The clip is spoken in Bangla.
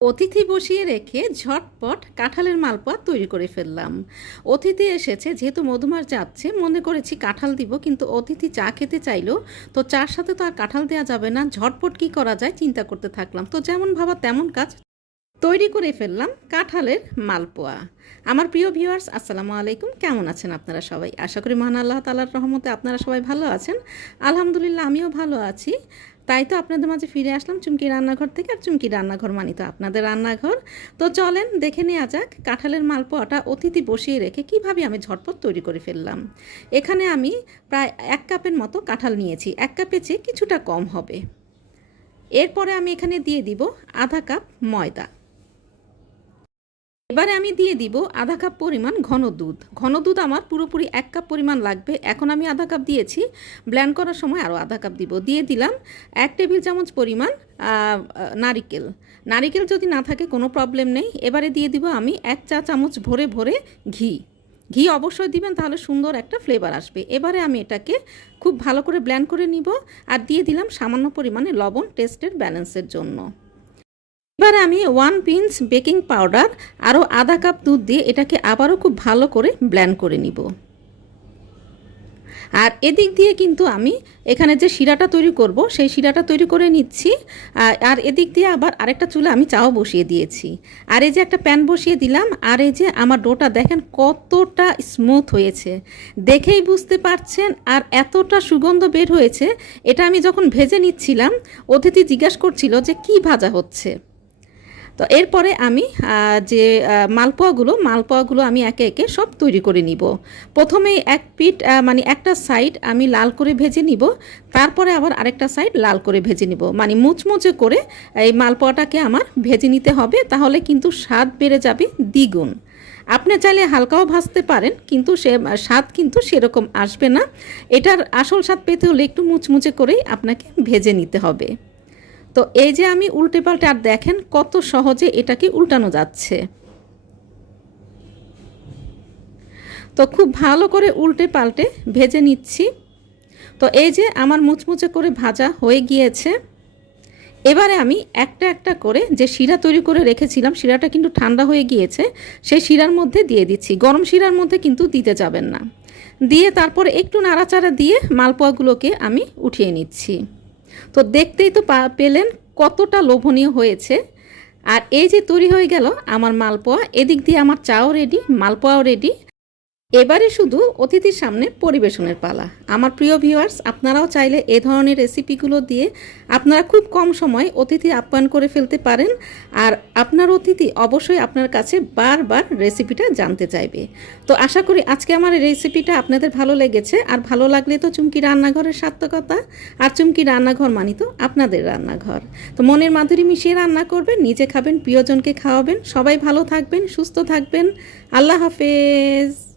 অতিথি বসিয়ে রেখে ঝটপট কাঁঠালের মালপোয়া তৈরি করে ফেললাম। অতিথি এসেছে, যেহেতু মধুমার যাচ্ছে, মনে করেছি কাঁঠাল দিব, কিন্তু অতিথি চা খেতে চাইলো, তো চার সাথে তো আর কাঁঠাল দেওয়া যাবে না, ঝটপট কি করা যায় চিন্তা করতে থাকলাম। তো যেমন ভাবা তেমন কাজ তৈরি করে ফেললাম কাঁঠালের মালপোয়া। আমার প্রিয় ভিউয়ার্স আসসালামু আলাইকুম। কেমন আছেন আপনারা সবাই? আশা করি মহান আল্লাহ তালার রহমতে আপনারা সবাই ভালো আছেন। আলহামদুলিল্লাহ, আমিও ভালো আছি। তাই তো আপনাদের মাঝে ফিরে আসলাম চুমকি রান্নাঘর থেকে। আর চুমকি রান্নাঘর মানি তো আপনাদের রান্নাঘর। তো চলেন দেখে নেওয়া যাক কাঁঠালের মালপোয়াটা অতিথি বসিয়ে রেখে কীভাবে আমি ঝটপট তৈরি করে ফেললাম। এখানে আমি প্রায় এক কাপের মতো কাঁঠাল নিয়েছি। এক কাপের চেয়ে কিছুটা কম হবে। এরপরে আমি এখানে দিয়ে দিব আধা কাপ ময়দা। এবারে আমি দিয়ে দিব আধা কাপ পরিমাণ ঘন দুধ। ঘন দুধ আমার পুরোপুরি এক কাপ পরিমাণ লাগবে। এখন আমি আধা কাপ দিয়েছি। ব্ল্যান্ড করার সময় আরও আধা কাপ দিব। দিয়ে দিলাম এক টেবিল চামচ পরিমাণ নারিকেল। নারিকেল যদি না থাকে কোনো প্রবলেম নেই। এবারে দিয়ে দিব আমি এক চা চামচ ভরে ভরে ঘি। ঘি অবশ্যই দিবেন, তাহলে সুন্দর একটা ফ্লেভার আসবে। এবারে আমি এটাকে খুব ভালো করে ব্ল্যান্ড করে নিব। আর দিয়ে দিলাম সামান্য পরিমাণে লবণ টেস্টের ব্যালেন্সের জন্য। এবার আমি ওয়ান পিঞ্চ বেকিং পাউডার আরও আধা কাপ দুধ দিয়ে এটাকে আবারও খুব ভালো করে ব্ল্যান্ড করে নিব। আর এদিক দিয়ে কিন্তু আমি এখানে যে শিরাটা তৈরি করব, সেই শিরাটা তৈরি করে নিচ্ছি। আর এদিক দিয়ে আবার আরেকটা চুলা আমি চাও বসিয়ে দিয়েছি। আর এই যে একটা প্যান বসিয়ে দিলাম, আর এই যে আমার ডোটা দেখেন কতটা স্মুথ হয়েছে। দেখেই বুঝতে পারছেন আর এতটা সুগন্ধ বের হয়েছে, এটা আমি যখন ভেজে নিচ্ছিলাম, অতিথি জিজ্ঞাসা করছিল যে কি ভাজা হচ্ছে। তো এরপরে আমি যে মালপোয়াগুলো মালপোয়াগুলো আমি একে একে সব তৈরি করে নিব। প্রথমে এক পিঠ মানে একটা সাইড আমি লাল করে ভেজে নিব, তারপরে আবার আরেকটা সাইড লাল করে ভেজে নিব। মানে মুচমুচে করে এই মালপোয়াটাকে আমার ভেজে নিতে হবে, তাহলে কিন্তু স্বাদ বেড়ে যাবে দ্বিগুণ। আপনি চাইলে হালকাও ভাজতে পারেন, কিন্তু সে স্বাদ কিন্তু সেরকম আসবে না। এটার আসল স্বাদ পেতে হলে একটু মুচমুচে করেই আপনাকে ভেজে নিতে হবে। তো এই যে আমি উল্টে পাল্টে আর দেখেন কত সহজে এটাকে উল্টানো যাচ্ছে। তো খুব ভালো করে উল্টে পাল্টে ভেজে নিচ্ছি। তো এই যে আমার মুচমুচে করে ভাজা হয়ে গিয়েছে। এবারে আমি একটা একটা করে যে শিরা তৈরি করে রেখেছিলাম, শিরাটা কিন্তু ঠান্ডা হয়ে গিয়েছে, সেই শিরার মধ্যে দিয়ে দিচ্ছি। গরম শিরার মধ্যে কিন্তু দিতে যাবেন না। দিয়ে তারপরে একটু নাড়াচাড়া দিয়ে মালপোয়াগুলোকে আমি উঠিয়ে নিচ্ছি। তো দেখতেই তো পেলেন কতটা লোভনীয় হয়েছে। আর এই যে তৈরি হয়ে গেল আমার মালপোয়া, এদিক দিয়ে আমার চাও রেডি মালপোয়াও রেডি এবারে শুধু অতিথির সামনে পরিবেশনের পালা। আমার প্রিয় ভিউয়ার্স আপনারাও চাইলে এ ধরনের রেসিপিগুলো দিয়ে আপনারা খুব কম সময় অতিথি আপ্যায়ন করে ফেলতে পারেন আর আপনার অতিথি অবশ্যই আপনার কাছে বারবার রেসিপিটা জানতে চাইবে। তো আশা করি আজকে আমার এই রেসিপিটা আপনাদের ভালো লেগেছে। আর ভালো লাগলে তো চুমকি রান্নাঘরের সার্থকতা আর চুমকি রান্নাঘর মানি তো আপনাদের রান্নাঘর। তো মনের মাধুরী মিশিয়ে রান্না করবেন, নিজে খাবেন, প্রিয়জনকে খাওয়াবেন। সবাই ভালো থাকবেন, সুস্থ থাকবেন। আল্লাহ হাফেজ।